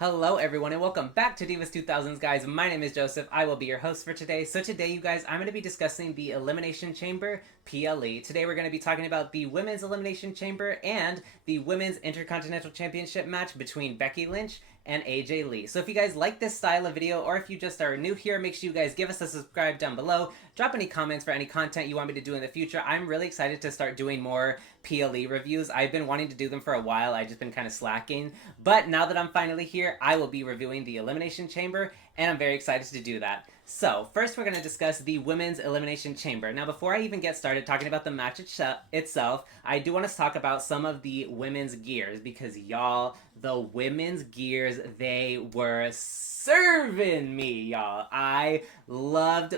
Hello everyone and welcome back to Divas 2000s, guys. My name is Joseph. I will be your host for today. So today, you guys, I'm going to be discussing the Elimination Chamber PLE. Today we're going to be talking about the Women's Elimination Chamber and the Women's Intercontinental Championship match between Becky Lynch and AJ Lee. So if you guys like this style of video, or if you just are new here, make sure you guys give us a subscribe down below. Drop any comments for any content you want me to do in the future. I'm really excited to start doing more PLE reviews. I've been wanting to do them for a while. I've just been kind of slacking. But now that I'm finally here, I will be reviewing the Elimination Chamber, and I'm very excited to do that. So, first we're going to discuss the Women's Elimination Chamber. Now, before I even get started talking about the match itself, I do want to talk about some of the women's gears, because y'all, the women's gears, they were serving me, y'all. I loved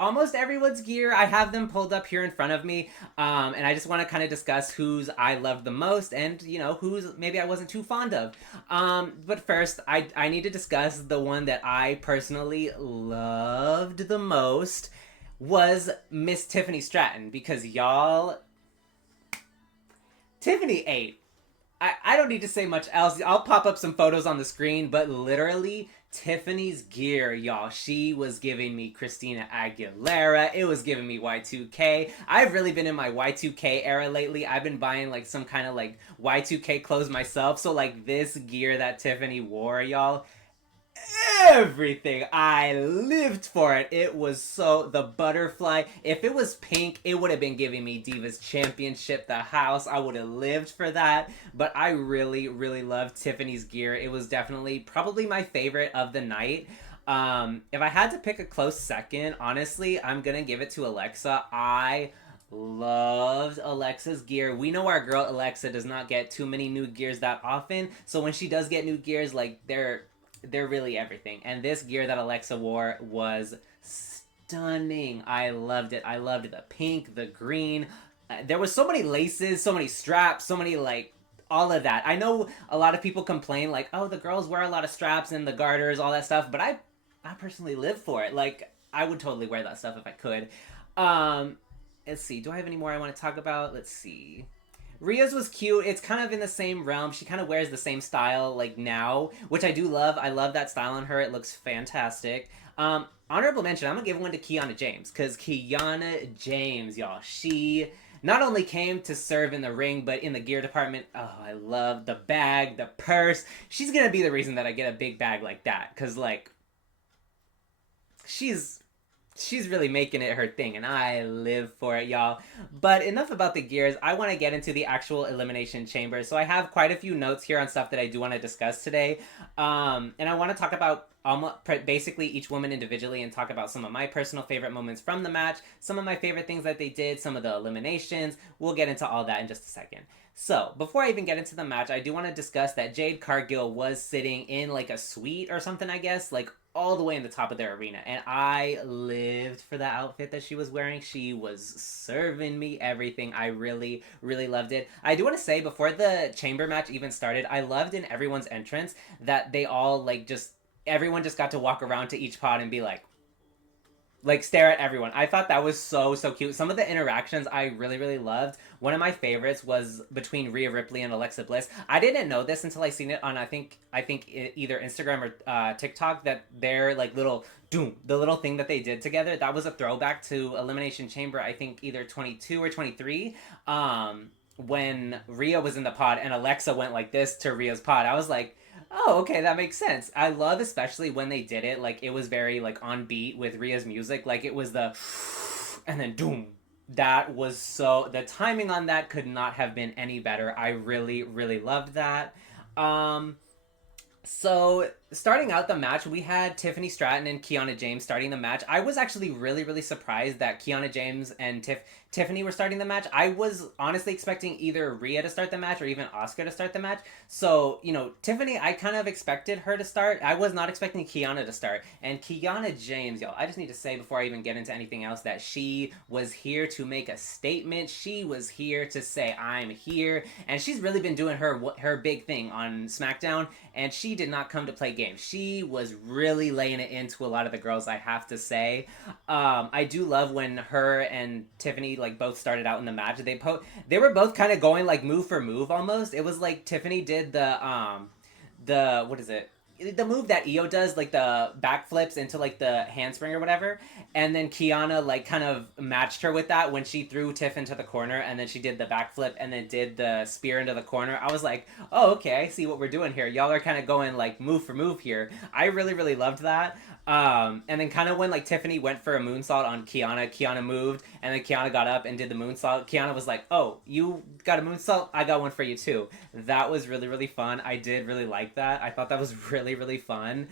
almost everyone's gear. I have them pulled up here in front of me, and I just want to kind of discuss whose I loved the most and, you know, whose maybe I wasn't too fond of. But first, I need to discuss the one that I personally loved the most was Miss Tiffany Stratton, because y'all, Tiffany ate. I don't need to say much else. I'll pop up some photos on the screen, but literally, Tiffany's gear, y'all, she was giving me Christina Aguilera. It was giving me Y2K. I've really been in my Y2K era lately. I've been buying like some kind of like Y2K clothes myself. So like this gear that Tiffany wore, y'all, everything. I lived for it. It was so, the butterfly, if it was pink, it would have been giving me Divas Championship, the house. I would have lived for that. But I really loved Tiffany's gear. It was definitely probably my favorite of the night. If I had to pick a close second, honestly, I'm gonna give it to Alexa. I loved Alexa's gear. We know our girl Alexa does not get too many new gears that often, so when she does get new gears, like they're really everything. And this gear that Alexa wore was stunning. I loved it. I loved the pink, the green. There was so many laces, so many straps, so many like all of that. I know a lot of people complain like, oh, the girls wear a lot of straps and the garters, all that stuff, but I personally live for it. Like, I would totally wear that stuff if I could. Let's see. Do I have any more I want to talk about? Let's see. Rhea's was cute. It's kind of in the same realm. She kind of wears the same style like now, which I do love. I love that style on her. It looks fantastic. Honorable mention, I'm gonna give one to Kiana James, because Kiana James, y'all, she not only came to serve in the ring, but in the gear department. Oh, I love the bag, the purse. She's gonna be the reason that I get a big bag like that, because like she's really making it her thing, and I live for it, y'all. But enough about the gears. I want to get into the actual Elimination Chamber. So I have quite a few notes here on stuff that I do want to discuss today. And I want to talk about basically each woman individually and talk about some of my personal favorite moments from the match, some of my favorite things that they did, some of the eliminations. We'll get into all that in just a second. So, before I even get into the match, I do want to discuss that Jade Cargill was sitting in like a suite or something, I guess, like all the way in the top of their arena, and I lived for that outfit that she was wearing. She was serving me everything. I really loved it. I do want to say, before the chamber match even started, I loved in everyone's entrance that they all like everyone just got to walk around to each pod and be like stare at everyone. I thought that was so cute. Some of the interactions I really loved. One of my favorites was between Rhea Ripley and Alexa Bliss. I didn't know this until I seen it on I think either Instagram or TikTok, that their like little the little thing that they did together, that was a throwback to Elimination Chamber, I think either 22 or 23, when Rhea was in the pod and Alexa went like this to Rhea's pod. I was like, oh, okay, that makes sense. I love especially when they did it, like it was very like on beat with Rhea's music, like it was the and then doom. That was so, the timing on that could not have been any better. I really loved that. So, starting out the match, we had Tiffany Stratton and Kiana James starting the match. I was actually really surprised that Kiana James and Tiffany were starting the match. I was honestly expecting either Rhea to start the match or even Asuka to start the match. So, you know, Tiffany, I kind of expected her to start. I was not expecting Kiana to start. And Kiana James, y'all, I just need to say before I even get into anything else that she was here to make a statement. She was here to say, I'm here. And she's really been doing her big thing on SmackDown. And she did not come to play games. She was really laying it into a lot of the girls, I have to say. I do love when her and Tiffany like both started out in the match. They were both kind of going like move for move almost. It was like Tiffany did the what is it? the move that Io does, like the backflips into like the handspring or whatever, and then Kiana like kind of matched her with that when she threw Tiff into the corner, and then she did the backflip and then did the spear into the corner. I was like, oh, okay, I see what we're doing here. Y'all are kind of going like move for move here. I really really loved that. And then kind of when like Tiffany went for a moonsault on Kiana, Kiana moved, and then Kiana got up and did the moonsault. Kiana was like, "Oh, you got a moonsault? I got one for you too." That was really really fun. I did really like that. I thought that was really really fun.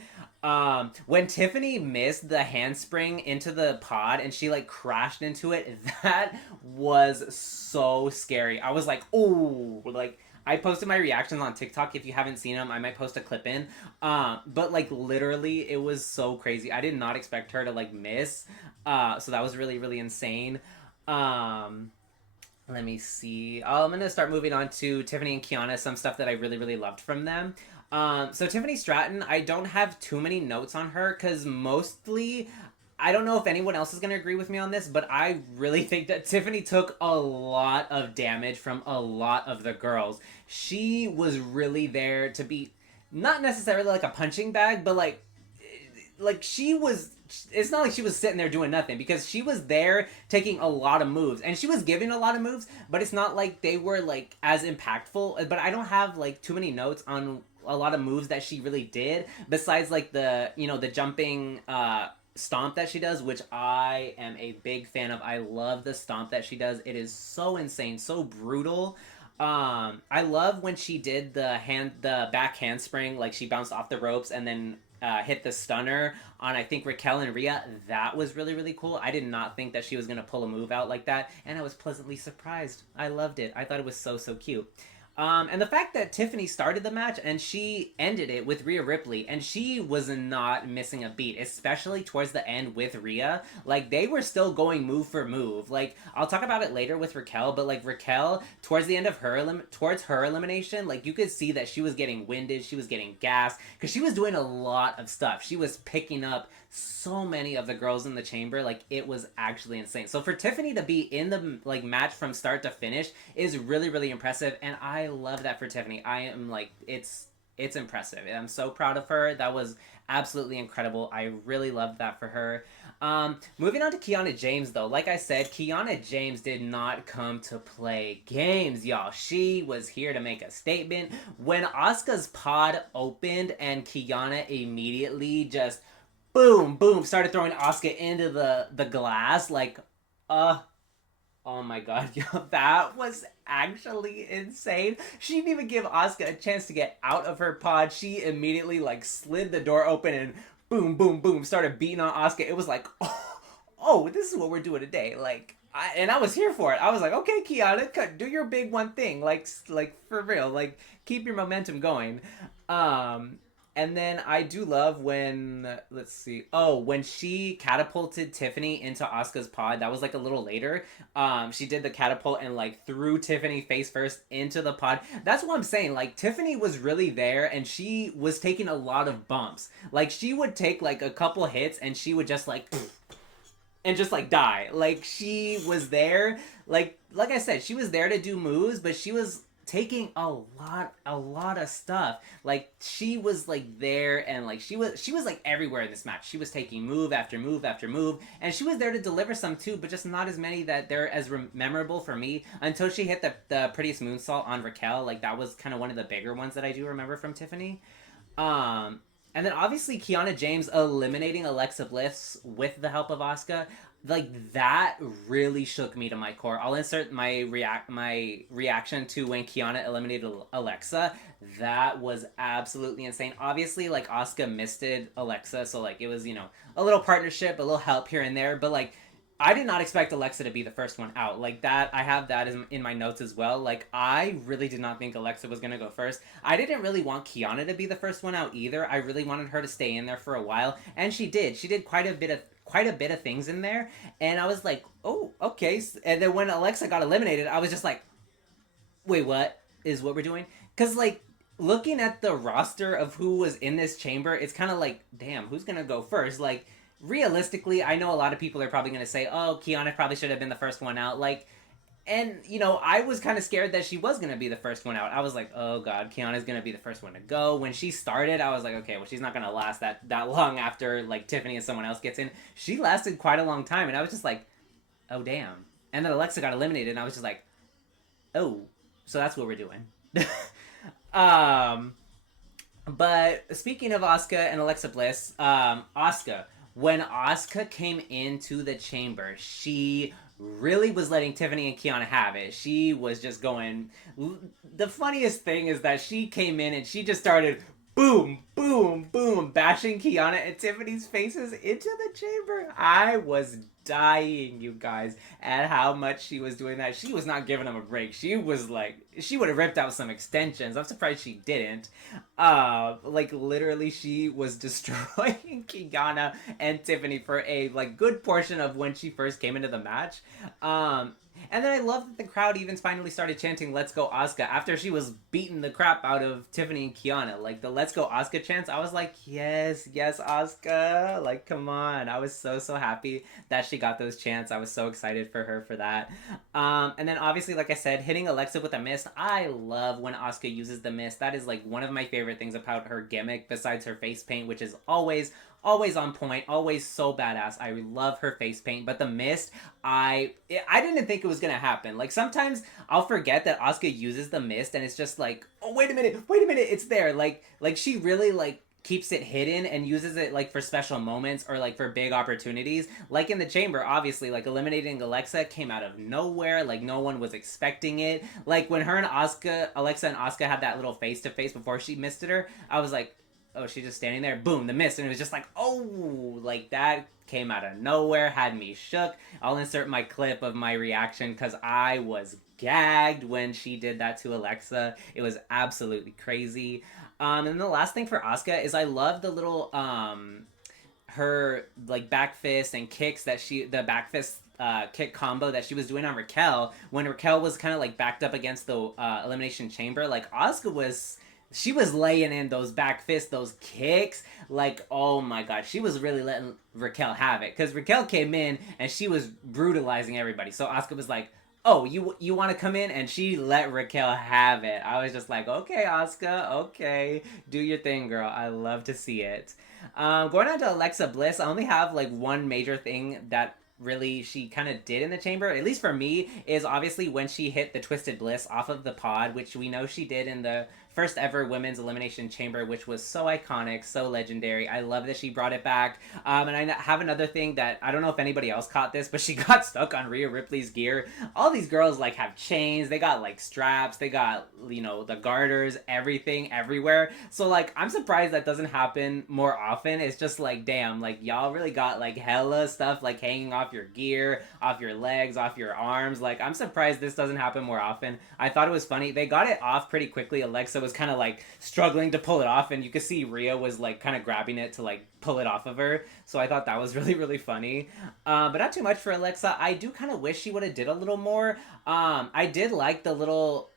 When Tiffany missed the handspring into the pod and she like crashed into it, that was so scary. I was like, "Oh!" Like I posted my reactions on TikTok. If you haven't seen them, I might post a clip in. But like literally, it was so crazy. I did not expect her to like miss. So that was really really insane. Um, Let me see. I'm gonna start moving on to Tiffany and Kiana. Some stuff that I really really loved from them. So Tiffany Stratton, I don't have too many notes on her because mostly I don't know if anyone else is going to agree with me on this, but I really think that Tiffany took a lot of damage from a lot of the girls. She was really there to be not necessarily like a punching bag, but like she was, it's not like she was sitting there doing nothing because she was there taking a lot of moves and she was giving a lot of moves, but it's not like they were like as impactful. But I don't have like too many notes on a lot of moves that she really did besides like the, you know, the jumping stomp that she does, which I am a big fan of. I love the stomp that she does. It is so insane, so brutal. I love when she did the back handspring, like she bounced off the ropes and then hit the stunner on I think Raquel and Rhea. That was really really cool. I did not think that she was gonna pull a move out like that, and I was pleasantly surprised. I loved it. I thought it was so so cute. And the fact that Tiffany started the match and she ended it with Rhea Ripley, and she was not missing a beat, especially towards the end with Rhea. Like, they were still going move for move. Like, I'll talk about it later with Raquel, but like Raquel, towards the end of towards her elimination, like you could see that she was getting winded, she was getting gassed, because she was doing a lot of stuff. She was picking up so many of the girls in the chamber. Like, it was actually insane. So for Tiffany to be in the like match from start to finish is really really impressive, and I love that for Tiffany. I am like, it's impressive. I'm so proud of her. That was absolutely incredible. I really loved that for her. Moving on to Kiana James, though. Like I said, Kiana James did not come to play games, y'all. She was here to make a statement. When Asuka's pod opened and Kiana immediately just boom, boom, started throwing Asuka into the glass, like, oh my god, yo, that was actually insane. She didn't even give Asuka a chance to get out of her pod. She immediately like slid the door open and boom, boom, boom, started beating on Asuka. It was like, oh, this is what we're doing today. Like, I was here for it. I was like, okay, Kiana, do your big one thing. Like for real. Like, keep your momentum going. And then I do love when, let's see, when she catapulted Tiffany into Asuka's pod. That was like a little later. She did the catapult and like threw Tiffany face first into the pod. That's what I'm saying. Like, Tiffany was really there and she was taking a lot of bumps. Like, she would take like a couple hits and she would just like and just like die. Like, she was there. Like I said, she was there to do moves, but she was taking a lot of stuff. Like, she was like there, and like she was like everywhere in this match. She was taking move after move after move, and she was there to deliver some too, but just not as many that they're as memorable for me, until she hit the prettiest moonsault on Raquel. Like, that was kind of one of the bigger ones that I do remember from Tiffany. And then obviously Kiana James eliminating Alexa Bliss with the help of Asuka, like, that really shook me to my core. I'll insert my reaction to when Kiana eliminated Alexa. That was absolutely insane. Obviously, like, Asuka misted Alexa, so like it was, you know, a little partnership, a little help here and there, but like, I did not expect Alexa to be the first one out. Like, that, I have that in my notes as well. Like, I really did not think Alexa was going to go first. I didn't really want Kiana to be the first one out either. I really wanted her to stay in there for a while, and she did. She did quite a bit of things in there, and I was like, oh, okay. And then when Alexa got eliminated, I was just like, wait, what is what we're doing? Because, like, looking at the roster of who was in this chamber, it's kind of like, damn, who's going to go first? Like, realistically, I know a lot of people are probably going to say, oh, Kiana probably should have been the first one out. Like, And, you know, I was kind of scared that she was going to be the first one out. I was like, oh, God, Kiana's going to be the first one to go. When she started, I was like, okay, well, she's not going to last that long after, like, Tiffany and someone else gets in. She lasted quite a long time, and I was just like, oh, damn. And then Alexa got eliminated, and I was just like, oh, so that's what we're doing. um, but speaking of Asuka and Alexa Bliss, Asuka, when Asuka came into the chamber, she really was letting Tiffany and Kiana have it. She was just going. The funniest thing is that she came in and she just started boom, boom, boom, bashing Kiana and Tiffany's faces into the chamber. I was dying, you guys, at how much she was doing that. She was not giving them a break. She was like, she would have ripped out some extensions. I'm surprised she didn't. Like literally, she was destroying Kiana and Tiffany for a like good portion of when she first came into the match. And then I love that the crowd even finally started chanting "Let's go Asuka" after she was beating the crap out of Tiffany and Kiana. Like the "Let's go Asuka" chants, I was like, yes, yes, Asuka. Like, come on. I was so happy that she got those chants. I was so excited for her for that. And then obviously, like I said, hitting Alexa with a mist. I love when Asuka uses the mist. That is like one of my favorite things about her gimmick, besides her face paint, which is always on point, always so badass. I love her face paint, but the mist, I didn't think it was gonna happen. Like sometimes I'll forget that Asuka uses the mist, and it's just like, oh wait a minute, it's there. Like she really like keeps it hidden and uses it like for special moments or like for big opportunities. Like in the chamber, obviously, like eliminating Alexa came out of nowhere. Like no one was expecting it. Like when her and Alexa and Asuka had that little face to face before she misted her, I was like, oh, she's just standing there, boom, the mist, and it was just like, oh, like that came out of nowhere, had me shook. I'll insert my clip of my reaction because I was gagged when she did that to Alexa. It was absolutely crazy. And the last thing for Asuka is I love the little her like back fist and kicks that the back fist kick combo that she was doing on Raquel when Raquel was kind of like backed up against the elimination chamber. Like Asuka was, she was laying in those back fists, those kicks. Like, oh my god, she was really letting Raquel have it. Because Raquel came in and she was brutalizing everybody. So Asuka was like, oh, you want to come in? And she let Raquel have it. I was just like, okay, Asuka, okay. Do your thing, girl. I love to see it. Going on to Alexa Bliss, I only have like one major thing that really she kind of did in the chamber, at least for me, is obviously when she hit the Twisted Bliss off of the pod, which we know she did in the first ever women's elimination chamber, which was so iconic, so legendary. I love that she brought it back. And I have another thing that I don't know if anybody else caught this, but she got stuck on Rhea Ripley's gear. All these girls like have chains, they got like straps, they got, you know, the garters, everything everywhere. So like I'm surprised that doesn't happen more often. It's just like, damn, like y'all really got like hella stuff like hanging off your gear, off your legs, off your arms. Like I'm surprised this doesn't happen more often. I thought it was funny. They got it off pretty quickly. Alexa was kind of like struggling to pull it off, and you could see Rhea was like kind of grabbing it to like pull it off of her. So I thought that was really funny. But not too much for Alexa. I do kind of wish she would have did a little more. I did like the little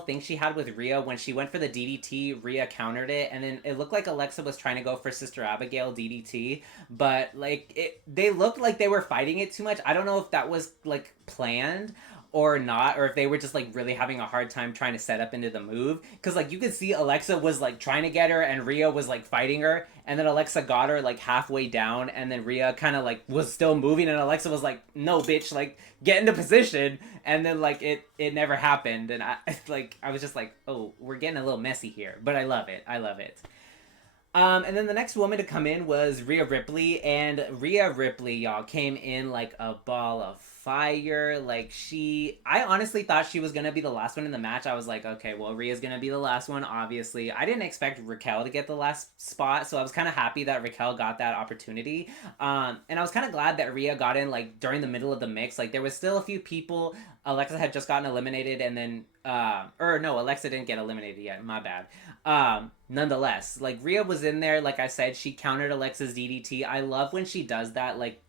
thing she had with Rhea when she went for the DDT. Rhea countered it, and then it looked like Alexa was trying to go for Sister Abigail DDT, but like they looked like they were fighting it too much. I don't know if that was like planned or not, or if they were just like really having a hard time trying to set up into the move, because like you could see Alexa was like trying to get her and Rhea was like fighting her, and then Alexa got her like halfway down, and then Rhea kind of like was still moving, and Alexa was like, no bitch, like get into position, and then like it never happened, and I was just like, oh, we're getting a little messy here, but I love it. And then the next woman to come in was Rhea Ripley, and Rhea Ripley, y'all, came in like a ball of fire. Like I honestly thought she was gonna be the last one in the match. I was like, okay, well, Rhea's gonna be the last one, obviously. I didn't expect Raquel to get the last spot, so I was kind of happy that Raquel got that opportunity. And I was kind of glad that Rhea got in like during the middle of the mix. Like there was still a few people. Alexa had just gotten eliminated, and then or no, Alexa didn't get eliminated yet, my bad. Nonetheless, like Rhea was in there. Like I said, she countered Alexa's DDT. I love when she does that. Like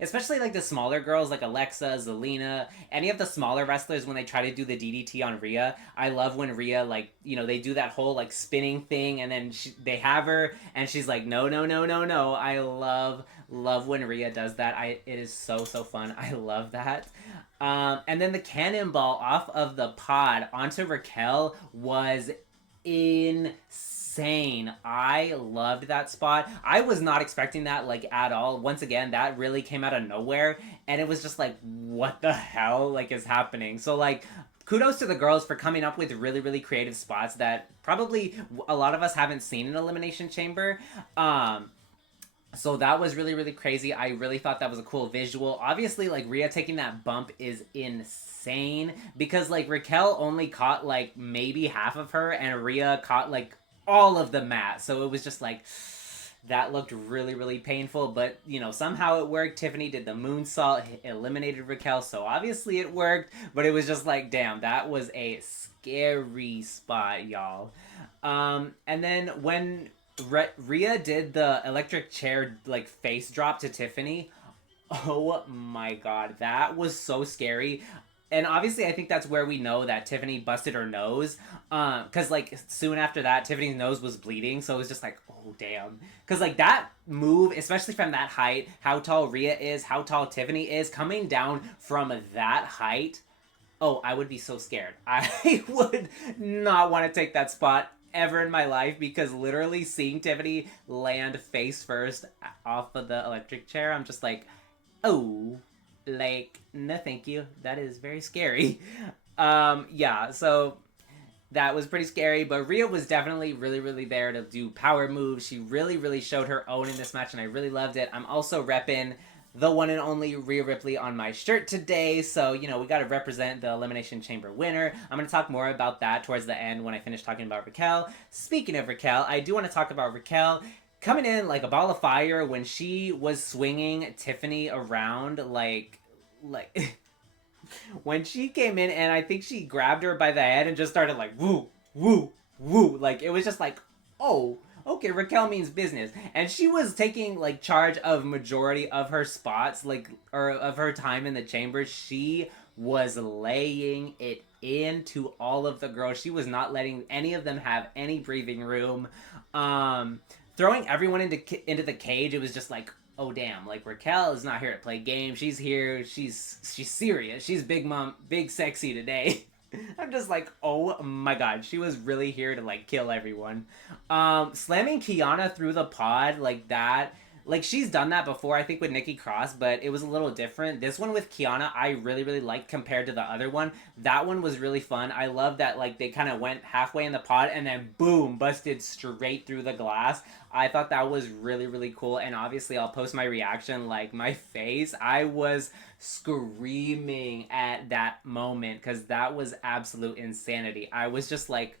especially like the smaller girls like Alexa, Zelina, any of the smaller wrestlers, when they try to do the DDT on Rhea, I love when Rhea, like, you know, they do that whole like spinning thing, and then they have her and she's like, no. I love when Rhea does that. It is so fun. I love that. And then the cannonball off of the pod onto Raquel was insane. I loved that spot. I was not expecting that like at all. Once again, that really came out of nowhere, and it was just like, what the hell like is happening? So like, kudos to the girls for coming up with really really creative spots that probably a lot of us haven't seen in Elimination Chamber. So that was really really crazy. I really thought that was a cool visual. Obviously, like Rhea taking that bump is insane because like Raquel only caught like maybe half of her, and Rhea caught like all of the mat. So it was just like, that looked really really painful, but you know, somehow it worked. Tiffany did the moonsault, eliminated Raquel, so obviously it worked. But it was just like, damn, that was a scary spot, y'all. And then when Rhea did the electric chair like face drop to Tiffany, oh my god, that was so scary. And obviously I think that's where we know that Tiffany busted her nose, because like soon after that Tiffany's nose was bleeding, so it was just like, oh damn. Because like that move, especially from that height, how tall Rhea is, how tall Tiffany is, coming down from that height, oh, I would be so scared. I would not want to take that spot ever in my life, because literally seeing Tiffany land face first off of the electric chair, I'm just like, oh, like, no thank you. That is very scary. Yeah, so that was pretty scary, but Rhea was definitely really, really there to do power moves. She really, really showed her own in this match, and I really loved it. I'm also repping the one and only Rhea Ripley on my shirt today, so, you know, we gotta represent the Elimination Chamber winner. I'm gonna talk more about that towards the end when I finish talking about Raquel. Speaking of Raquel, I do want to talk about Raquel coming in like a ball of fire when she was swinging Tiffany around, like when she came in, and I think she grabbed her by the head and just started like woo woo woo, like it was just like, oh, okay, Raquel means business. And she was taking like charge of majority of her spots, like, or of her time in the chamber. She was laying it into all of the girls. She was not letting any of them have any breathing room. Throwing everyone into the cage, it was just like, oh damn, like Raquel is not here to play games. She's here, she's serious. She's big mom, big sexy today. I'm just like, oh my god, she was really here to like kill everyone. Slamming Kiana through the pod like that, like she's done that before, I think with Nikki Cross, but it was a little different. This one with Kiana, I really really liked compared to the other one. That one was really fun. I love that like they kind of went halfway in the pod and then boom, busted straight through the glass. I thought that was really really cool, and obviously I'll post my reaction, like my face. I was screaming at that moment because that was absolute insanity. I was just like,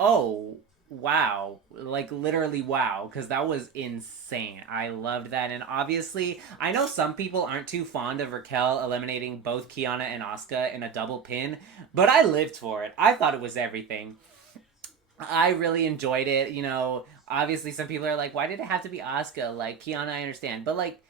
oh wow, like literally wow, because that was insane. I loved that. And obviously I know some people aren't too fond of Raquel eliminating both Kiana and Asuka in a double pin, but I lived for it. I thought it was everything. I really enjoyed it. You know, obviously some people are like, why did it have to be Asuka? Like Kiana, I understand, but like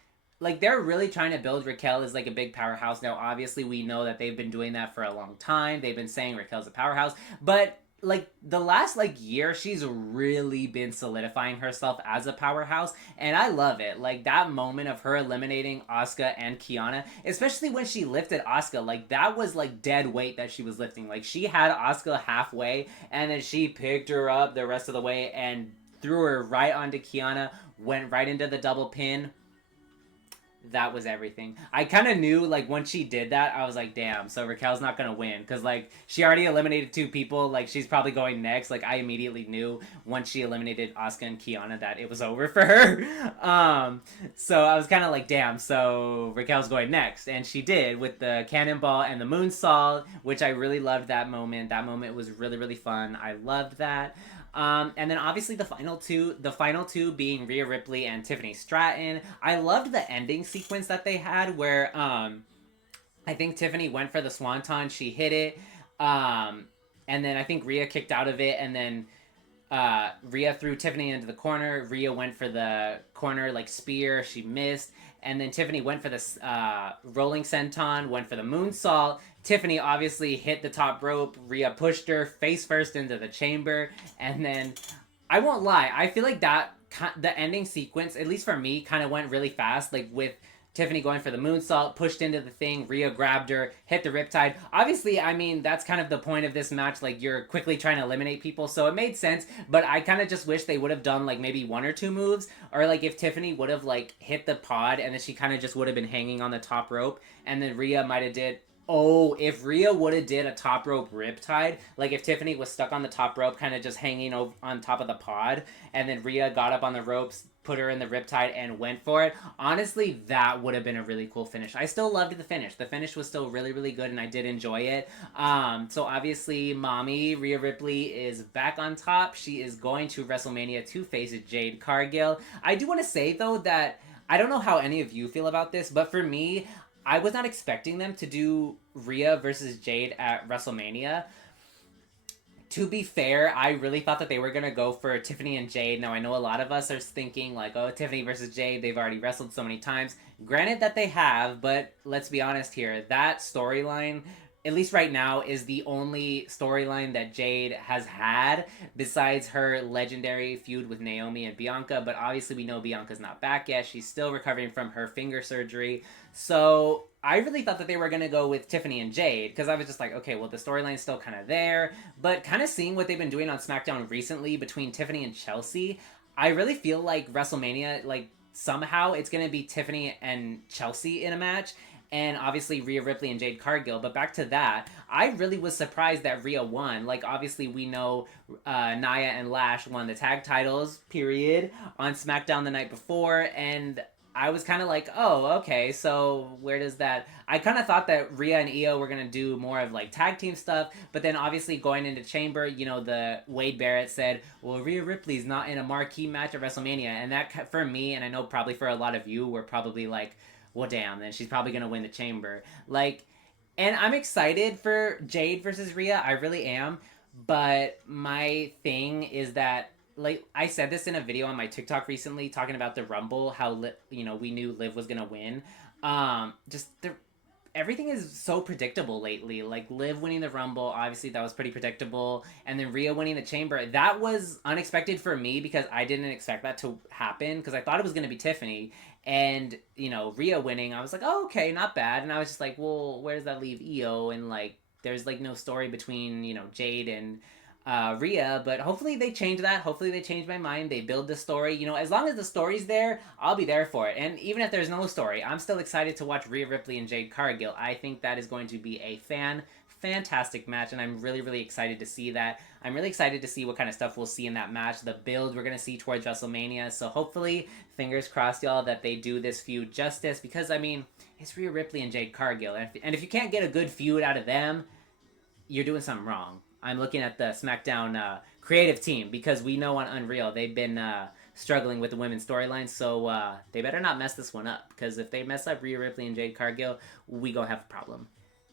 they're really trying to build Raquel as like a big powerhouse. Now obviously we know that they've been doing that for a long time. They've been saying Raquel's a powerhouse, but like the last like year she's really been solidifying herself as a powerhouse, and I love it. Like that moment of her eliminating Asuka and Kiana, especially when she lifted Asuka, like that was like dead weight that she was lifting. Like she had Asuka halfway and then she picked her up the rest of the way and threw her right onto Kiana, went right into the double pin. That was everything. I kind of knew, like, when she did that, I was like, damn, so Raquel's not going to win. Because, like, she already eliminated 2 people. Like, she's probably going next. Like, I immediately knew once she eliminated Asuka and Kiana that it was over for her. So I was kind of like, damn, so Raquel's going next. And she did with the cannonball and the moonsault, which I really loved that moment. That moment was really, really fun. I loved that. And then obviously the final two being Rhea Ripley and Tiffany Stratton. I loved the ending sequence that they had where I think Tiffany went for the swanton, she hit it, and then I think Rhea kicked out of it, and then Rhea threw Tiffany into the corner. Rhea went for the corner like spear, she missed, and then Tiffany went for the rolling senton, went for the moonsault. Tiffany obviously hit the top rope. Rhea pushed her face first into the chamber, and then I won't lie, I feel like that the ending sequence, at least for me, kind of went really fast. Like with Tiffany going for the moonsault, pushed into the thing. Rhea grabbed her, hit the riptide. Obviously, I mean, that's kind of the point of this match. Like, you're quickly trying to eliminate people, so it made sense. But I kind of just wish they would have done, like, maybe one or two moves. Or, like, if Tiffany would have, like, hit the pod, and then she kind of just would have been hanging on the top rope. And then Rhea might have did... Oh, if Rhea would have did a top rope riptide, like if Tiffany was stuck on the top rope, kind of just hanging on top of the pod, and then Rhea got up on the ropes, put her in the riptide, and went for it, honestly, that would have been a really cool finish. I still loved the finish. The finish was still really, really good, and I did enjoy it. So obviously, Mommy, Rhea Ripley, is back on top. She is going to WrestleMania to face Jade Cargill. I do want to say, though, that I don't know how any of you feel about this, but for me, I was not expecting them to do Rhea versus Jade at WrestleMania. To be fair, I really thought that they were going to go for Tiffany and Jade. Now, I know a lot of us are thinking, like, oh, Tiffany versus Jade, they've already wrestled so many times. Granted that they have, but let's be honest here. That storyline, at least right now, is the only storyline that Jade has had besides her legendary feud with Naomi and Bianca. But obviously, we know Bianca's not back yet. She's still recovering from her finger surgery. So I really thought that they were going to go with Tiffany and Jade, because I was just like, okay, well, the storyline's still kind of there. But kind of seeing what they've been doing on SmackDown recently between Tiffany and Chelsea, I really feel like WrestleMania, like, somehow it's going to be Tiffany and Chelsea in a match. And obviously Rhea Ripley and Jade Cargill. But back to that, I really was surprised that Rhea won. Like, obviously we know Nia and Lash won the tag titles, period, on SmackDown the night before. And I was kind of like, oh, okay, so where does that... I kind of thought that Rhea and Io were going to do more of, like, tag team stuff, but then obviously going into Chamber, you know, the Wade Barrett said, well, Rhea Ripley's not in a marquee match at WrestleMania, and that, for me, and I know probably for a lot of you, were probably like, well, damn, then she's probably going to win the Chamber. Like, and I'm excited for Jade versus Rhea, I really am, but my thing is that, like, I said this in a video on my TikTok recently, talking about the Rumble, how, you know, we knew Liv was gonna win. Everything is so predictable lately. Like, Liv winning the Rumble, obviously that was pretty predictable, and then Rhea winning the Chamber, that was unexpected for me, because I didn't expect that to happen, because I thought it was gonna be Tiffany, and, you know, Rhea winning, I was like, oh, okay, not bad, and I was just like, well, where does that leave Io, and, like, there's, like, no story between, you know, Jade and Rhea, but hopefully they change that. Hopefully they change my mind. They build the story. You know, as long as the story's there, I'll be there for it. And even if there's no story, I'm still excited to watch Rhea Ripley and Jade Cargill. I think that is going to be a fantastic match, and I'm really, really excited to see that. I'm really excited to see what kind of stuff we'll see in that match, the build we're going to see towards WrestleMania. So hopefully, fingers crossed, y'all, that they do this feud justice, because, I mean, it's Rhea Ripley and Jade Cargill. And if you can't get a good feud out of them, you're doing something wrong. I'm looking at the SmackDown creative team, because we know on Unreal they've been struggling with the women's storylines, so they better not mess this one up, because if they mess up Rhea Ripley and Jade Cargill, we gonna have a problem.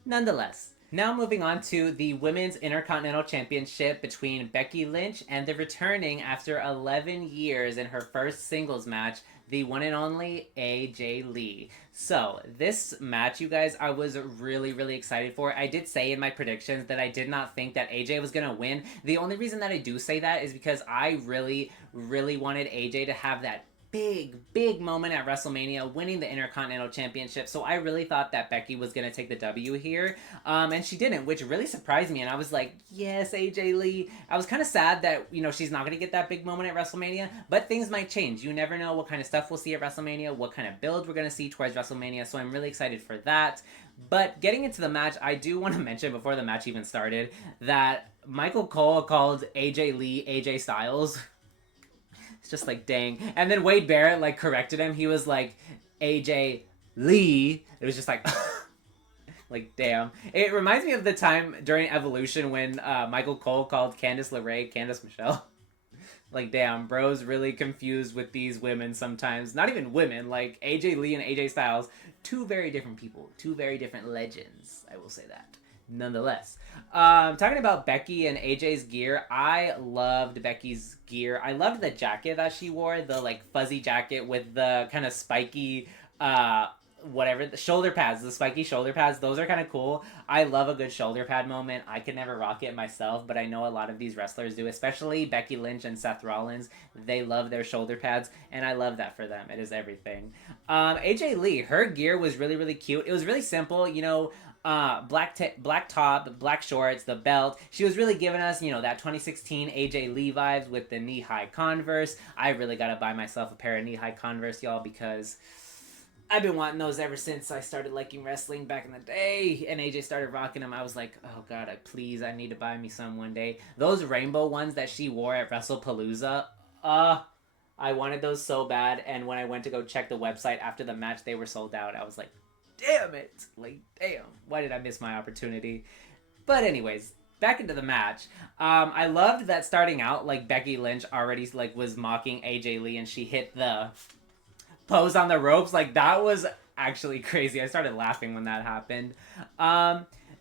Nonetheless, now moving on to the Women's Intercontinental Championship between Becky Lynch and the returning, after 11 years in her first singles match, the one and only AJ Lee. So, this match, you guys, I was really, really excited for. I did say in my predictions that I did not think that AJ was going to win. The only reason that I do say that is because I really, really wanted AJ to have that big moment at WrestleMania, winning the Intercontinental Championship. So I really thought that Becky was going to take the W here. And she didn't, which really surprised me. And I was like, yes, AJ Lee. I was kind of sad that, you know, she's not going to get that big moment at WrestleMania. But things might change. You never know what kind of stuff we'll see at WrestleMania, what kind of build we're going to see towards WrestleMania. So I'm really excited for that. But getting into the match, I do want to mention before the match even started that Michael Cole called AJ Lee AJ Styles. It's just like, dang. And then Wade Barrett, like, corrected him. He was like, AJ Lee. It was just like, like, damn. It reminds me of the time during Evolution when Michael Cole called Candice LeRae Candice Michelle. Like, damn, bro's really confused with these women sometimes. Not even women, like AJ Lee and AJ Styles. Two very different people. Two very different legends, I will say that. Nonetheless, talking about Becky and AJ's gear, I loved Becky's gear. I loved the jacket that she wore, the, like, fuzzy jacket with the kind of spiky whatever, the shoulder pads, the spiky shoulder pads, those are kind of cool. I love a good shoulder pad moment. I could never rock it myself, but I know a lot of these wrestlers do, especially Becky Lynch and Seth Rollins. They love their shoulder pads, and I love that for them. It is everything. AJ Lee, her gear was really, really cute. It was really simple, you know, black top, black shorts, the belt. She was really giving us, you know, that 2016 AJ Lee vibes with the knee-high Converse. I really gotta buy myself a pair of knee-high Converse, y'all, because I've been wanting those ever since I started liking wrestling back in the day, and AJ started rocking them. I was like, oh god, I need to buy me some one day. Those rainbow ones that she wore at WrestlePalooza, I wanted those so bad, and when I went to go check the website after the match, they were sold out. I was like, damn it! Like, damn, why did I miss my opportunity? But anyways, back into the match. I loved that starting out, like, Becky Lynch already, like, was mocking AJ Lee, and she hit the pose on the ropes. Like, that was actually crazy. I started laughing when that happened.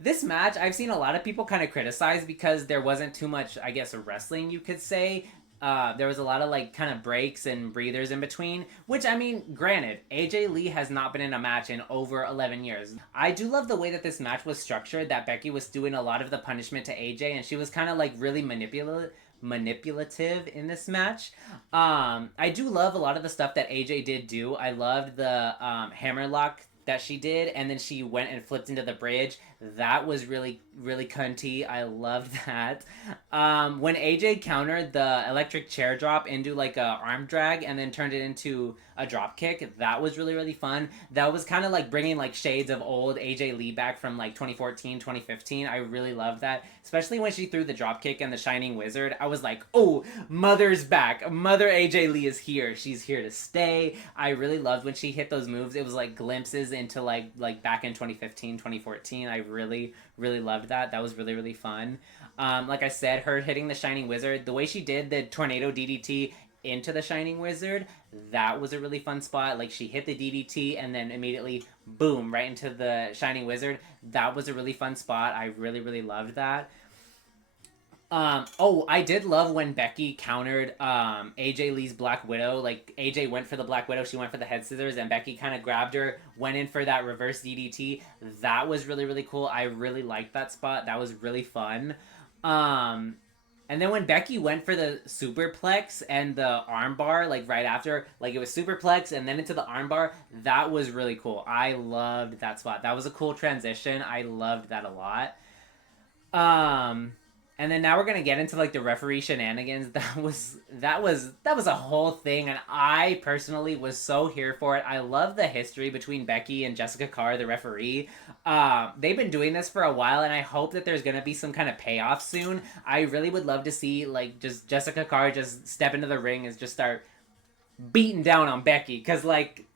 This match, I've seen a lot of people kind of criticize because there wasn't too much, I guess, wrestling, you could say. There was a lot of, like, kind of breaks and breathers in between, which, I mean, granted, AJ Lee has not been in a match in over 11 years. I do love the way that this match was structured, that Becky was doing a lot of the punishment to AJ, and she was kind of, like, really manipulative in this match. I do love a lot of the stuff that AJ did do. I loved the hammerlock that she did, and then she went and flipped into the bridge. That was really, really cunty. I loved that. When AJ countered the electric chair drop into like a arm drag and then turned it into a drop kick, that was really, really fun. That was kind of like bringing like shades of old AJ Lee back from like 2014, 2015. I really loved that, especially when she threw the drop kick and the Shining Wizard. I was like, oh, Mother's back. Mother AJ Lee is here. She's here to stay. I really loved when she hit those moves. It was like glimpses into like back in 2015, 2014. I really, really loved that. That was really, really fun. Like I said, her hitting the Shining Wizard, the way she did the tornado DDT into the Shining Wizard, that was a really fun spot. Like, she hit the DDT and then immediately, boom, right into the Shining Wizard. That was a really fun spot. I really, really loved that. I did love when Becky countered AJ Lee's Black Widow. Like, AJ went for the Black Widow, she went for the head scissors, and Becky kind of grabbed her, went in for that reverse DDT. That was really, really cool. I really liked that spot. That was really fun. And then when Becky went for the superplex and the armbar, like right after, like it was superplex and then into the armbar, that was really cool. I loved that spot. That was a cool transition. I loved that a lot. And then now we're gonna get into like the referee shenanigans. That was a whole thing, and I personally was so here for it. I love the history between Becky and Jessica Carr, the referee. They've been doing this for a while, and I hope that there's gonna be some kind of payoff soon. I really would love to see like just Jessica Carr just step into the ring and just start beating down on Becky, because like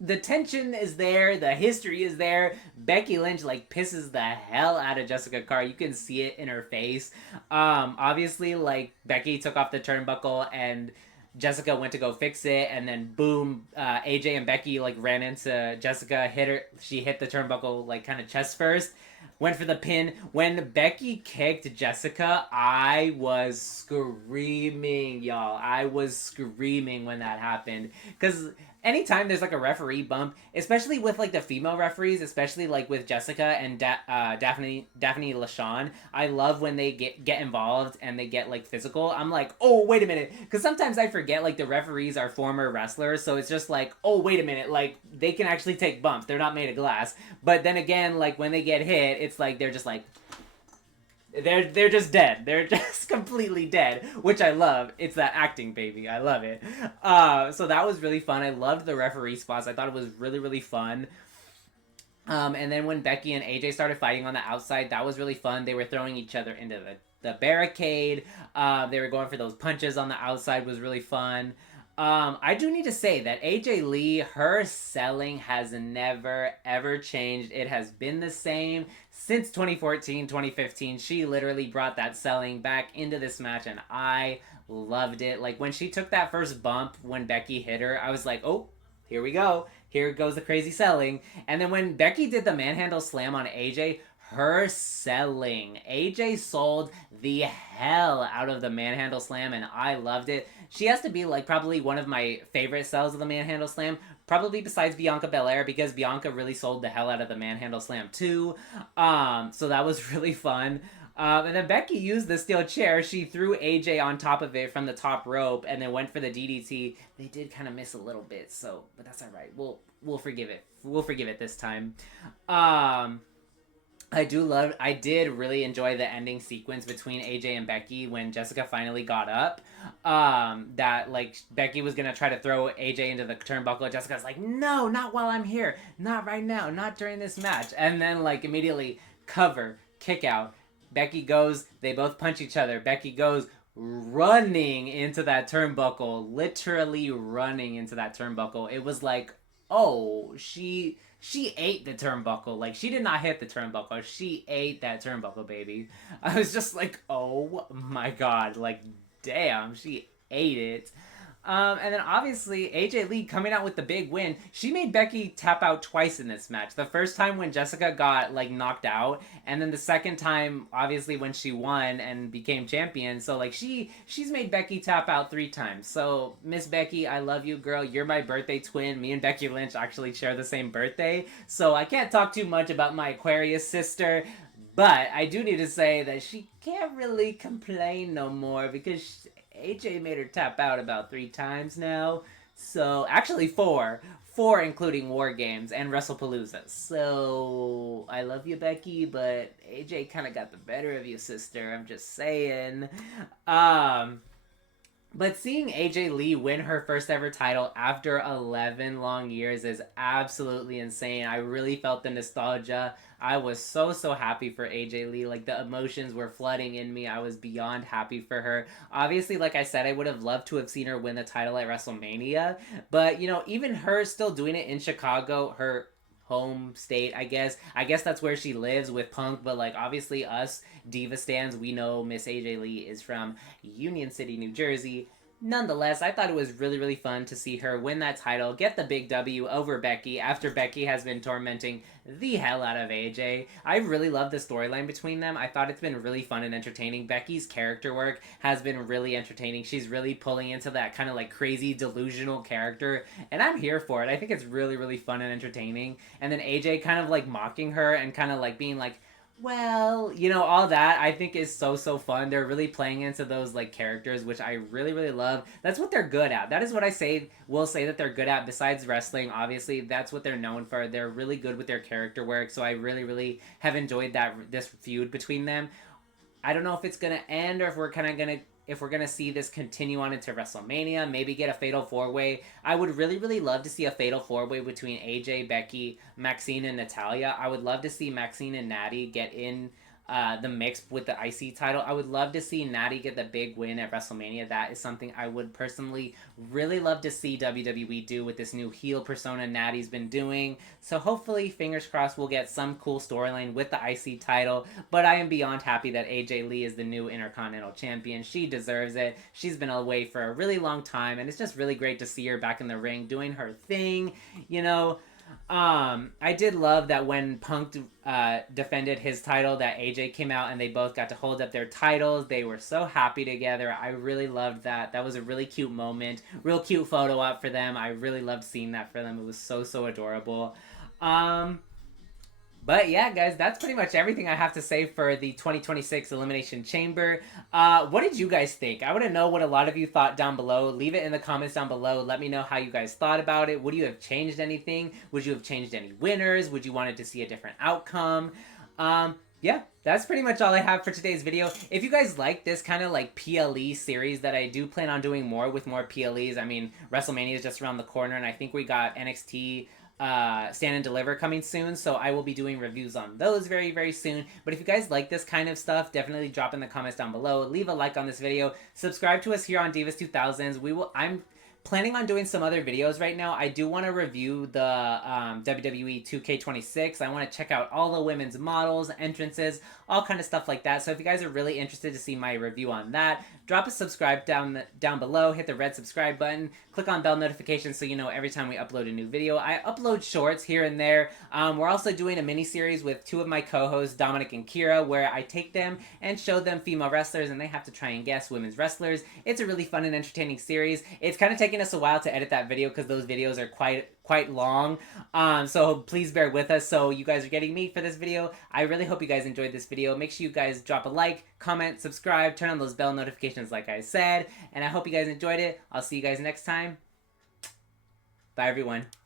the tension is there, the history is there. Becky Lynch like pisses the hell out of Jessica Carr. You can see it in her face. Obviously, like Becky took off the turnbuckle and Jessica went to go fix it, and then boom, AJ and Becky like ran into Jessica, hit her. She hit the turnbuckle like kind of chest first. Went for the pin. When Becky kicked Jessica, I was screaming, y'all. I was screaming when that happened. Because anytime there's like a referee bump, especially with like the female referees, especially like with Jessica and Daphne LaShawn, I love when they get involved and they get like physical. I'm like, oh, wait a minute. Because sometimes I forget like the referees are former wrestlers. So it's just like, oh, wait a minute. Like they can actually take bumps. They're not made of glass. But then again, like when they get hit, it's like they're just like, they're just dead. They're just completely dead, which I love. It's that acting, baby. I love it. So that was really fun. I loved the referee spots. I thought it was really, really fun. And then when Becky and AJ started fighting on the outside, that was really fun. They were throwing each other into the barricade. They were going for those punches on the outside. Was really fun. I do need to say that AJ Lee, her selling has never, ever changed. It has been the same since 2014, 2015. She literally brought that selling back into this match, and I loved it. Like, when she took that first bump when Becky hit her, I was like, oh, here we go. Here goes the crazy selling. And then when Becky did the manhandle slam on AJ, her selling. AJ sold the hell out of the manhandle slam, and I loved it. She has to be like probably one of my favorite sells of the Manhandle Slam. Probably besides Bianca Belair, because Bianca really sold the hell out of the Manhandle Slam too. So that was really fun. And then Becky used the steel chair. She threw AJ on top of it from the top rope, and then went for the DDT. They did kind of miss a little bit, so but that's all right. We'll forgive it. We'll forgive it this time. I did really enjoy the ending sequence between AJ and Becky when Jessica finally got up. That like Becky was gonna try to throw AJ into the turnbuckle. Jessica's like, no, not while I'm here, not right now, not during this match. And then like immediately cover, kick out. Becky goes, they both punch each other. Becky goes running into that turnbuckle, literally running into that turnbuckle. It was like, oh, she ate the turnbuckle. Like, she did not hit the turnbuckle. She ate that turnbuckle, baby. I was just like, oh my god. Like, damn, she ate it. And then obviously AJ Lee coming out with the big win. She made Becky tap out twice in this match. The first time when Jessica got like knocked out, and then the second time obviously when she won and became champion. So like she's made Becky tap out 3 times. So Miss Becky, I love you, girl. You're my birthday twin. Me and Becky Lynch actually share the same birthday. So I can't talk too much about my Aquarius sister. But I do need to say that she can't really complain no more, because AJ made her tap out about 3 times now. So, actually 4. 4 including War Games and WrestlePalooza. So, I love you, Becky, but AJ kind of got the better of you, sister. I'm just saying. But seeing AJ Lee win her first ever title after 11 long years is absolutely insane. I really felt the nostalgia. I was so happy for AJ Lee. Like, the emotions were flooding in me. I was beyond happy for her. Obviously, like I said, I would have loved to have seen her win the title at WrestleMania. But, you know, even her still doing it in Chicago, her home state, I guess. I guess that's where she lives with Punk, but like obviously us Diva stans, we know Miss AJ Lee is from Union City, New Jersey. Nonetheless, I thought it was really fun to see her win that title, get the big W over Becky after Becky has been tormenting the hell out of AJ. I really love the storyline between them. I thought it's been really fun and entertaining. Becky's character work has been really entertaining. She's really pulling into that kind of like crazy delusional character, and I'm here for it. I think it's really fun and entertaining. And then AJ kind of like mocking her and kind of like being like, well, you know, all that I think is so fun. They're really playing into those like characters, which I really love. That's what they're good at. That is what I will say that they're good at. Besides wrestling, obviously that's what they're known for. They're really good with their character work. So I really have enjoyed this feud between them. I don't know if it's gonna end or if we're gonna see this continue on into WrestleMania, maybe get a Fatal 4-Way. I would really love to see a Fatal 4-Way between AJ, Becky, Maxine, and Natalya. I would love to see Maxine and Natty get in the mix with the IC title. I would love to see Natty get the big win at WrestleMania. That is something I would personally really love to see WWE do with this new heel persona Natty's been doing. So hopefully, fingers crossed, we'll get some cool storyline with the IC title. But I am beyond happy that AJ Lee is the new Intercontinental Champion. She deserves it. She's been away for a really long time, and it's just really great to see her back in the ring doing her thing, you know. I did love that when Punk defended his title, that AJ came out and they both got to hold up their titles. They were so happy together. I really loved that. That was a really cute moment. Real cute photo op for them. I really loved seeing that for them. It was so adorable. But yeah, guys, that's pretty much everything I have to say for the 2026 Elimination Chamber. What did you guys think? I want to know what a lot of you thought down below. Leave it in the comments down below. Let me know how you guys thought about it. Would you have changed anything? Would you have changed any winners? Would you wanted to see a different outcome? Yeah, that's pretty much all I have for today's video. If you guys like this kind of like PLE series that I do plan on doing more with more PLEs. I mean, WrestleMania is just around the corner, and I think we got NXT Stand and Deliver coming soon, so I will be doing reviews on those very soon. But if you guys like this kind of stuff, definitely drop in the comments down below. Leave a like on this video. Subscribe to us here on Divas 2000s. I'm planning on doing some other videos right now. I do want to review the WWE 2K26. I want to check out all the women's models, entrances, all kind of stuff like that. So if you guys are really interested to see my review on that, drop a subscribe down below, hit the red subscribe button, click on bell notifications so you know every time we upload a new video. I upload shorts here and there. We're also doing a mini series with two of my co-hosts, Dominic and Kira, where I take them and show them female wrestlers and they have to try and guess women's wrestlers. It's a really fun and entertaining series. It's kind of taking us a while to edit that video because those videos are quite long, so please bear with us. So you guys are getting me for this video. I really hope you guys enjoyed this video. Make sure you guys drop a like, comment, subscribe, turn on those bell notifications like I said, and I hope you guys enjoyed it. I'll see you guys next time. Bye everyone.